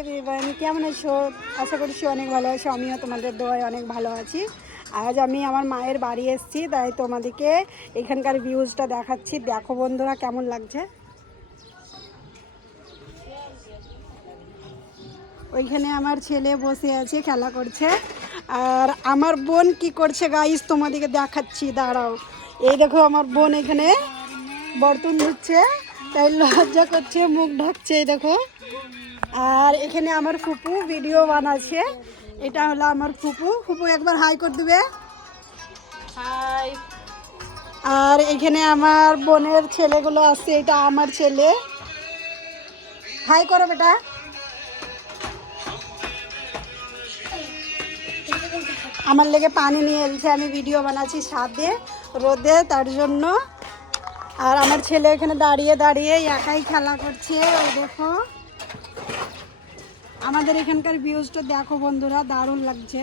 Everyone, কেমন আছো? আশা করছি অনেক ভালো আছো। আমিও তোমাদের দোয়ায় অনেক ভালো আছি। আজ আমি আমার মায়ের বাড়ি এসেছি, তাই তোমাদেরকে এখানকার ভিউজটা দেখাচ্ছি। দেখো বন্ধুরা কেমন লাগছে। ওইখানে আমার ছেলে বসে আছে, খেলা করছে। আর আমার বোন কি করছে গাইস তোমাদেরকে দেখাচ্ছি, দাঁড়াও। এই দেখো আমার বোন এখানে বর্তন ধুচ্ছে, তাই লজ্জা করছে, মুখ ঢাকছে। এই দেখো। আর এখানে আমার ফুপু ভিডিও বানাচ্ছে। এটা হলো আমার ফুপু। ফুপু একবার হাই করে দেবে। হাই। আর এখানে আমার বোনের ছেলেগুলো আছে, এটা আমার ছেলে। হাই করো বেটা। আমার লেগে পানি নিয়ে এলছে, আমি ভিডিও বানাচ্ছি ছাদে রোদে, তার জন্য। আর আমার ছেলে এখানে দাঁড়িয়ে দাঁড়িয়ে একাই খেলা করছে। ওই দেখো আমাদের এখানকার ভিউজটা দেখো বন্ধুরা, দারুণ লাগছে।